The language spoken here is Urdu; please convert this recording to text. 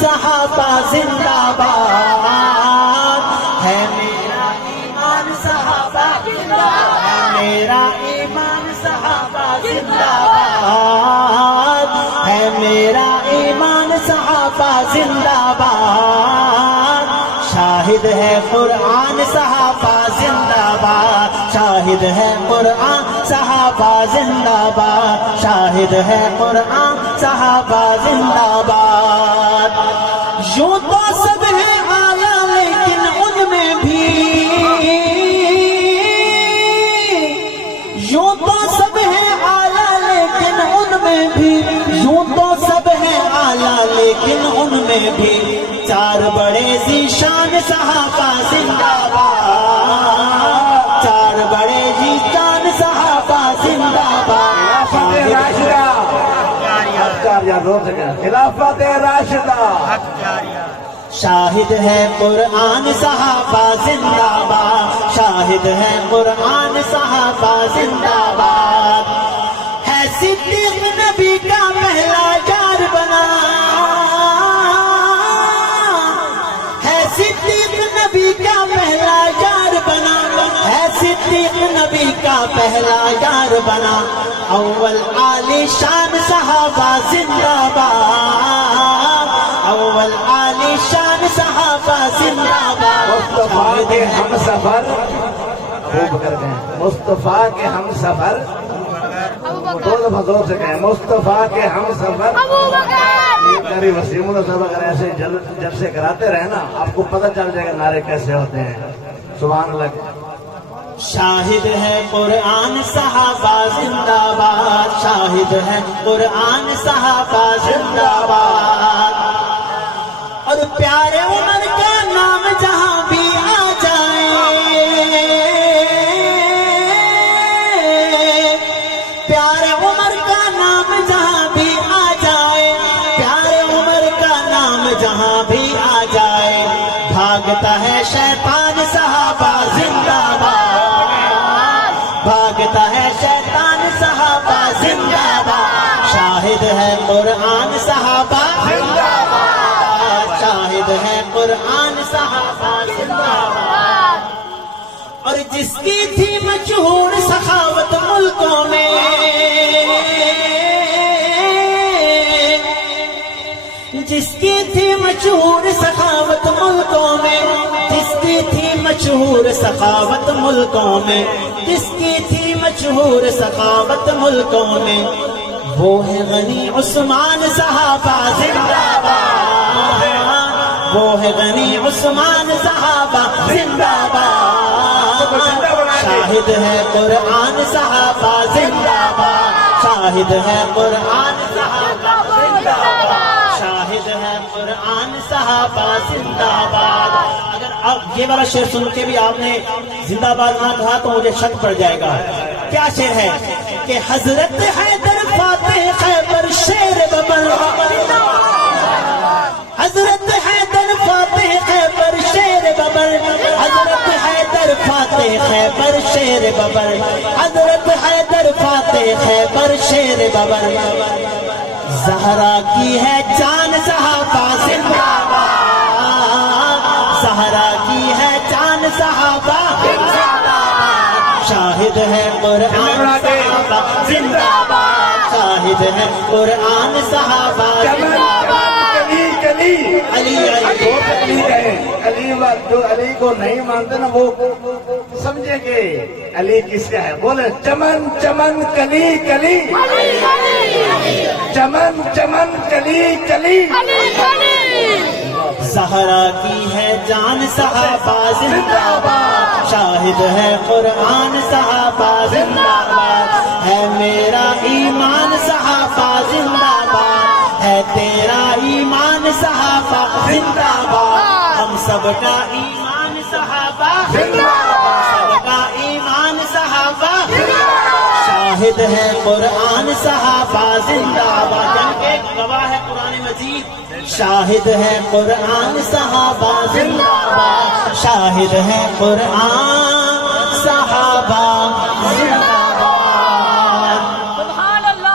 صحابہ زندہ باد ہے میرا ایمان صحابہ زندہ باد، میرا ایمان صحابہ زندہ باد ہے میرا ایمان صحابہ زندہ باد، شاہد ہے قرآن صحابہ زندہ باد، شاہد ہے قرآن صحابہ زندہ باد، شاہد ہے قرآن صحابہ زندہ باد۔ یوں تو سب ہیں اعلیٰ لیکن ان میں بھی، یوں تو سب ہیں اعلیٰ لیکن ان میں بھی، یوں تو سب ہیں اعلیٰ لیکن ان میں بھی چار بڑے ذیشان صحابہ زندہ باد، چار بڑے ذیشان صحابہ زندہ باد۔ خلافت راشدہ شاہد ہے قرآن صحابہ زندہ باد، شاہد ہے قرآن صحابہ زندہ باد، ہے صدیق نبی کا پہلا یار بنا، ہے صدیق نبی کا پہلا یار بنا، ہے صدیق نبی کا پہلا یار بنا، اول عالی شان صحابہ زندہ باد، اول عالی شان صحابہ زندہ باد۔ مصطفیٰ کے ہم سفر خوب کرتے ہیں، مصطفیٰ کے ہم سفر، دو دفعہ زور سے کہیں مصطفیٰ کے ہم سفر۔ وسیم اللہ صاحب اگر ایسے جلسے کراتے رہے نا، آپ کو پتہ چل جائے گا نعرے کیسے ہوتے ہیں۔ سبحان اللہ۔ شاہد ہے قرآن صحابہ زندہ باد، شاہد ہے قرآن صحابہ زندہ باد، اور پیارے عمر کا نام جہاں بھی آ جائے، پیارے عمر کا نام جہاں بھی آ جائے، پیارے عمر کا نام جہاں بھی آ جائے، بھاگتا ہے شیطان صحابہ زندہ باد، بھاگتا ہے شیطان صحابہ زندہ باد، شاہد ہے قرآن صحابہ زندہ باد، شاہد ہے قرآن صحابہ زندہ باد، اور جس کی تھی مشہور سخاوت ملکوں میں، جس کی تھی مشہور سخاوت ملکوں میں، جس کی تھی مشہور سخاوت ملکوں میں، جس کی تھی مشہور سخاوت ملکوں میں، وہ ہے غنی عثمان صحابہ زندہ باد، وہ ہے غنی عثمان صحابہ زندہ باد، شاہد ہے قرآن صحابہ زندہ باد، شاہد ہے قرآن صحابہ زندہ باد، شاہد ہے قرآن صحابہ زندہ باد۔ اگر اب یہ والا شعر سن کے بھی آپ نے زندہ باد نہ کہا تو مجھے شک پڑ جائے گا۔ کیا شعر ہے کہ حضرت حیدر فاتح خیبر شیر ببر، حضرت حیدر فاتح خیبر شیر ببر، حضرت حیدر فاتح خیبر شیر ببر، حضرت حیدر فاتح خیبر شیر ببر، زہرا کی ہے جان صحابہ زندہ باد، زہرا کی ہے جان صحابہ زندہ باد، شاہد ہے قرآن صحابہ زندہ باد، شاہد ہے قرآن صحابہ زندہ باد۔ علی علی علی جو علی کو نہیں مانتے نا وہ سمجھے کہ علی کس کا ہے، بولے چمن چمن کلی کلی، چمن چمن کلی کلی، زہرا کی ہے جان صحابہ زندہ باد، شاہد ہے قرآن صحابہ زندہ باد، ہے میرا ایمان صحابہ زندہ باد، ہے تیرا ایمان صحابہ زندہ باد، ہم سب کا ایمان صحابہ زندہ باد، سب کا ایمان صحابہ زندہ باد، شاہد ہے قرآن صحابہ زندہ باد، جن کے گواہ ہے قرآن مجید، شاہد ہے قرآن صحابہ زندہ باد، شاہد ہے قرآن